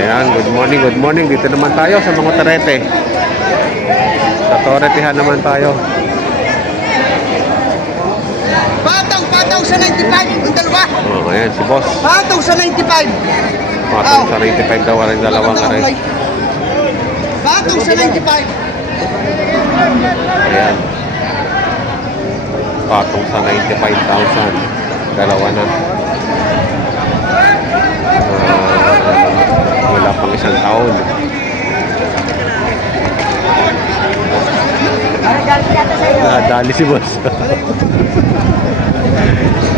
Ayan, good morning. Dito naman tayo sa mga Torete. Sa Toretehan naman tayo. Pataw sa 95, ang dalawa. Oh, ayan, si boss. Pataw sa 95. Patong sa 95 daw ang dalawang aray. Pataw sa 95. Ayan. Patong sa 95,000. Dalawa na. Wala pang isang taon. Dali si boss.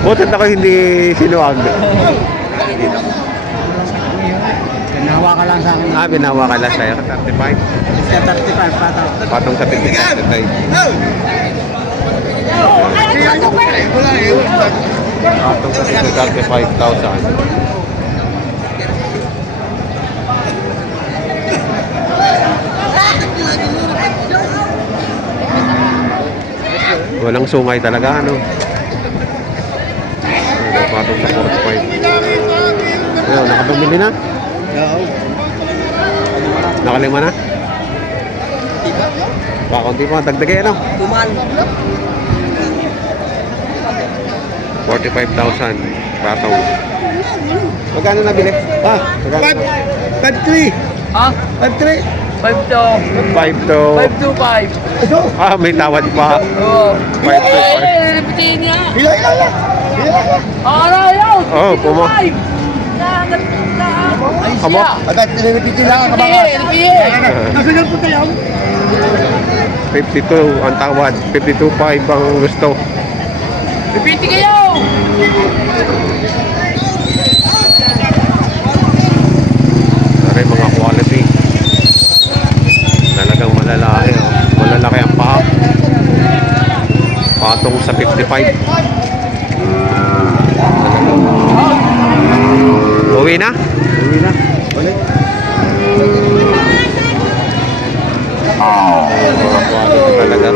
Butit ako hindi sinuwag. Binawa ka lang sa akin. Binawa ka lang sa'yo. 35. Sa 35, pataw. Patong sa 35. Patong sa 35,000. Walang sungay talaga, ano? Patong sa 45. Ayun, nakabumili na? Oo. Nakalima na? Baka hindi pa, dagdagay, ano? Tumal. 45,000 patong. Magkano nabili? Magkano? 5-3. Ha? 5-3. 5 5 to 525. may tawad pa. Oo. 5 to 5. Repeatin niya. Hila. Ayaw. Oh, puma. Ay Amo? siya. Agad, pinipiti lang ang Repeatin. Nasunod po tayo. 52 ang tawad. 52.5 ang gusto. Repeatin kayo. Aray, mga quality. Talagang malalaki. Oh. Malalaki ang paa. Patong sa 55. Uwi na? Uwi na. Ulit. Mga quality talaga.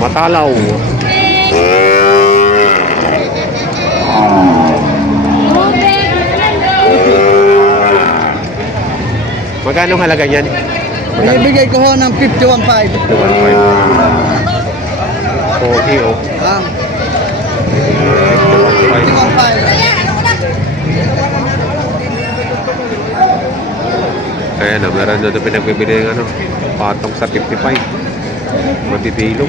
Matalaw. Magkano halaga niyan? Binibigay ko ho ng 51.5. 1.5. Okay, oh. Ah, 51.5. Ayan, meron doon pinagbibili ng ano, patong sa 55. Matitilog.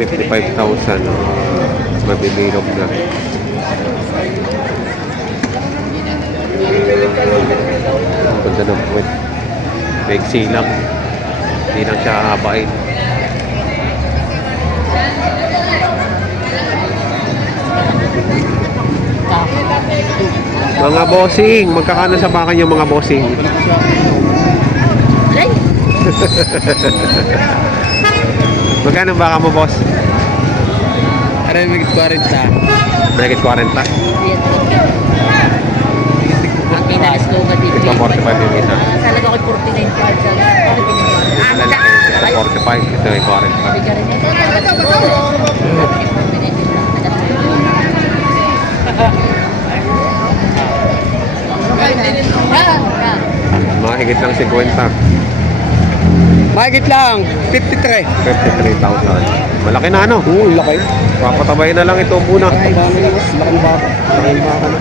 55,000. Matitilog na. Ang ganda ng puwet. Maiksi lang. Hindi lang siya hahabain. Mga bossing, magkakano sa bakan yung mga bossing? Magkano ang baka mo, boss? Aray, may 40. Mahigit 40. Ang kinasto ka dito. Ito 45 yung isa. Salaga ko 49 cards. Ito 45, ito ay 40. Mahigit lang 50. Mahigit lang, 53. 53,000. Malaki na, ano? Oo, laki. Papatabay na lang ito muna. Ay, dami na mas. Laking baka. Laking baka na.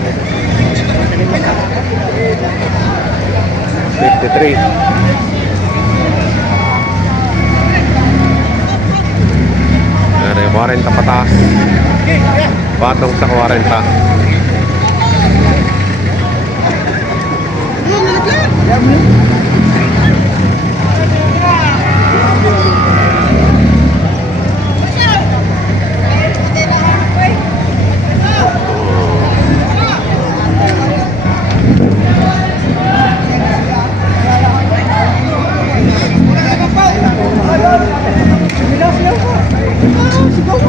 53. Nari, 40 pataas. Patong sa 40. Sigaw mo.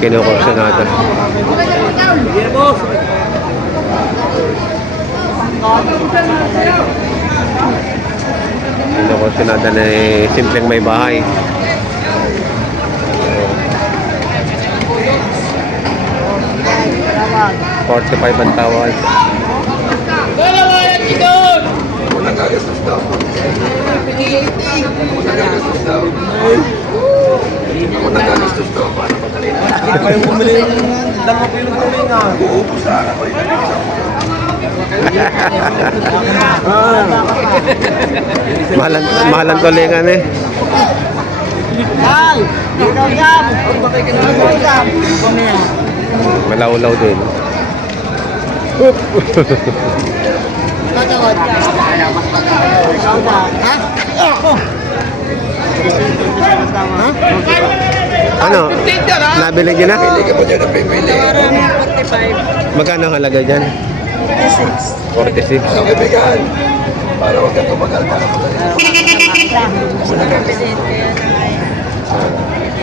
Kinukursunada. Kinukursunada na simpleng may bahay. 45 ang tawad. Mahalan tulingan eh. Malaulaw din. Ano? Nabili niyo na? Magkano ang halaga dyan? 46. Para huwag ka tumagal para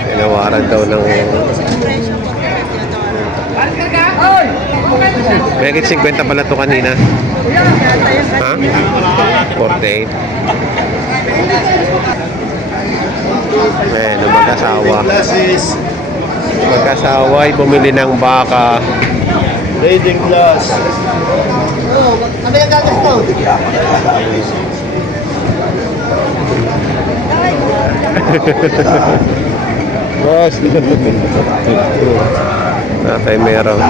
Tinawaran daw ng Megit 50 pala to kanina. Ha? 48. Bueno, mag-asawa ay bumili ng baka. Raiding class. Kami ang gagasto. Boss. Tatay meron.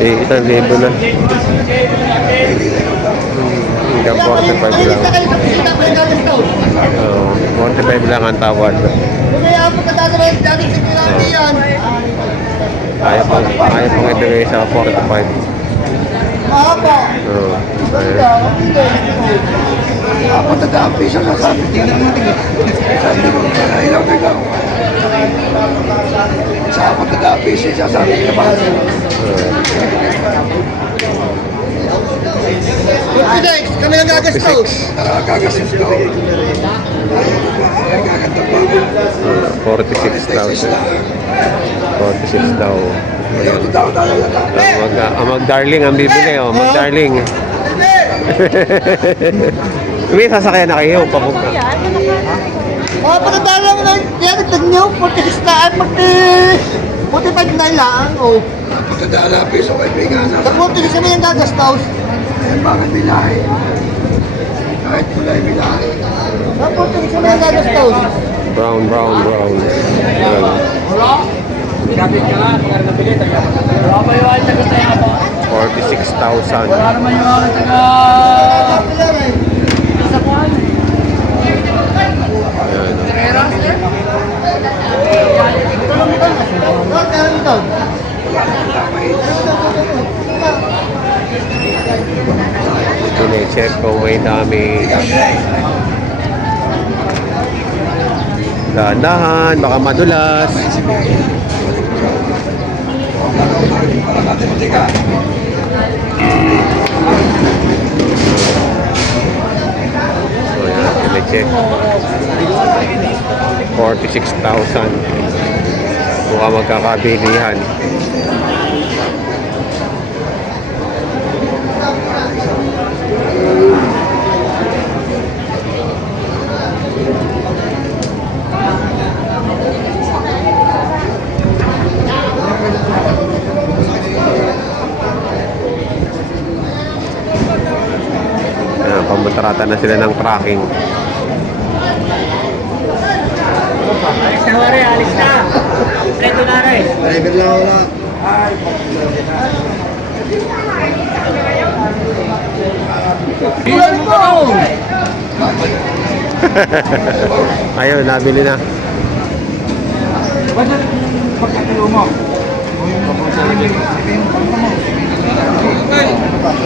Isang libo na. Hanggang 45 lang. 45 lang ang tawad. Ayaw pong ibigay sa 45. Ako nag-aapi siya kasabi. Tingnan natin. Sabi ko, ilang ikaw. Sa ako nag-aapi siya sabi niya ba? Kami ang gagastos. Gagastos ko. 46,000. 46 daw. Mag-darling ang bibili, oh. Mag-darling. May sasakyan na kayo, pabuka. Pagkatala lang na yan, nyo, 46 na at 45 na lang, oh. Pagkatala, piso kaibigan. Sa 46 kami ang gagastos. Eh, bakit bilahe? Kahit kulay bilahe. Sa 46 kami ang gagastos. Brown. Kapit ka nga, kaya nabili tayo. Wala pa yung taga tayo po. 46,000. Wala naman yung taga... Isa po ano? Check kung may dami. Dahan-dahan, baka madulas. So yan, check. 46,000. Mukha magkakabilihan. Pamutarata na sila ng tracking. Alis na wari, alis na. Reto na rin. Driver lang wala. Bilang mo ako. Ayun, nabili na.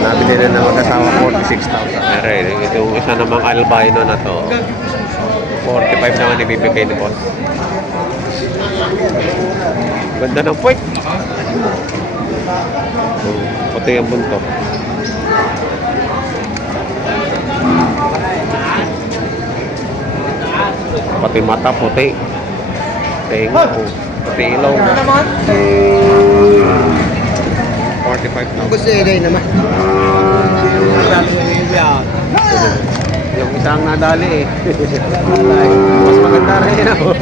Nabili na ng mag-asawa 46,000. Pero itong isa namang albino na to, 45 naman ibibigay ni boss. Ganda ng puwet. Puti ang bunto. Pati mata puti. Tenga, oh. Pati ilaw. Ano naman? 45,000. Gusto nyo naman. Yung isang nadali eh. Mas maganda rin ako.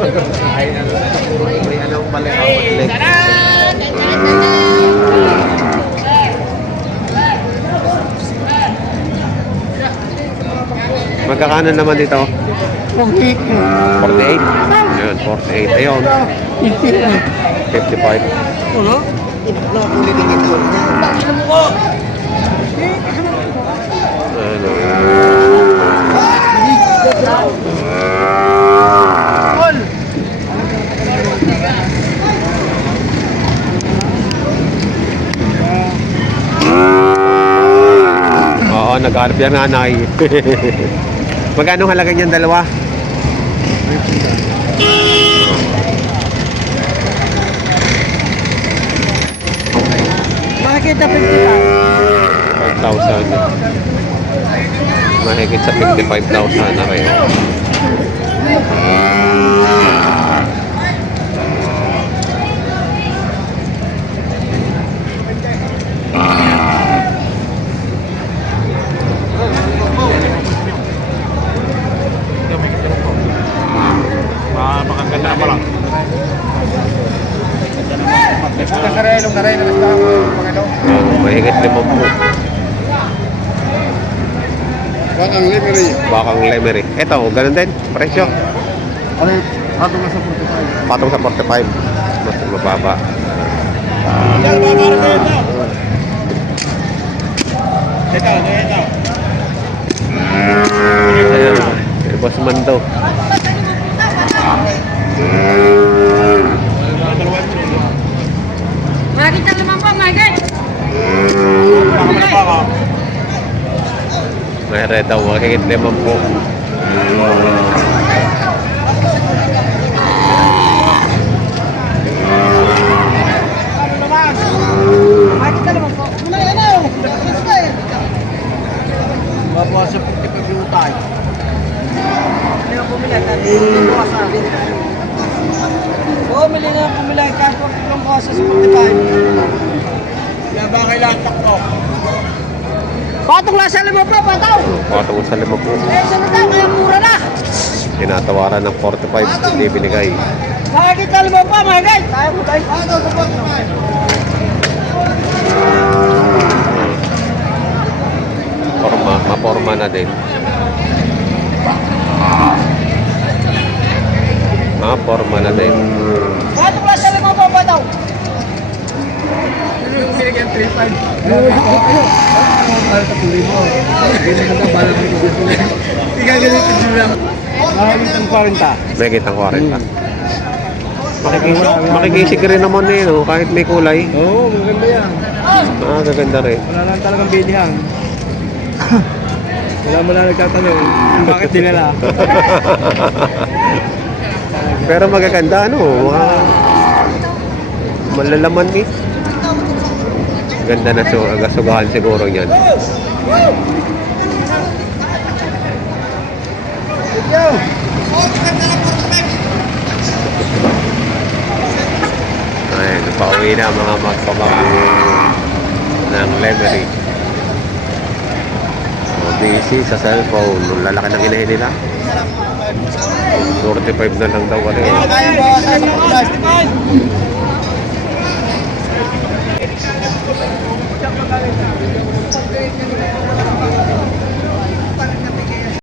May anong pala outlet. Magkakano naman dito? 48. 48. Ayun, 48. Ayun, 55. Ano? Iplo ako bibigyan ko. Ano? Oo, nag-arp yan nanay. Magkano halaga niyan dalawa? Bakit na 55? 5,000. Mahigit sa 55,000 na kayo. Makaganda na pala. Nakarelong na rin. Mahigit 5 po. Bakang livery. Bakang lemery. Ito, ganun din. Presyo. Ano? Ato nga sa 45. Patong sa 45. Mas mababa. Ayan. Eh, Boss Mando. Makita naman po, Margaret. May red daw. Mahigit 5 po. Makita naman po. Babawas sa 55 yung tayo. Hindi na pumila. Bukas na. Oo, mili na pumila. Kahit wag itong bukas sa 45. Kaya ba kailangan takto? Patong lang sa lima po, pataw. Patong sa 5 po. Eh, sa lima, kaya mura na. Tinatawaran ng 45. Hindi binigay. Makikita lima po, Margaret. Tayo po tayo. Maporma na din. Maporma na din. Patong lang sa lima po, pataw. Binigyan 3-5. Para sa tuloy mo. Ganyan ka ba lang ito gusto mo? Ikaw ganito din lang. Ang 40. May kitang 40. Makikisig rin naman eh, no? Kahit may kulay. Oo, maganda yan. Gaganda rin. Wala lang talagang bilihan. Wala mo na nagtatanong kung bakit dinala. Pero magaganda, ano? Malalaman eh. Ganda na sugahan siguro niyan. Ayun, pauwi na mga magpabaka ng lemery. Busy sa cellphone. Lalaki ng inahin nila. 45 na lang daw. Ano eh. Kaya bawasan ng 65.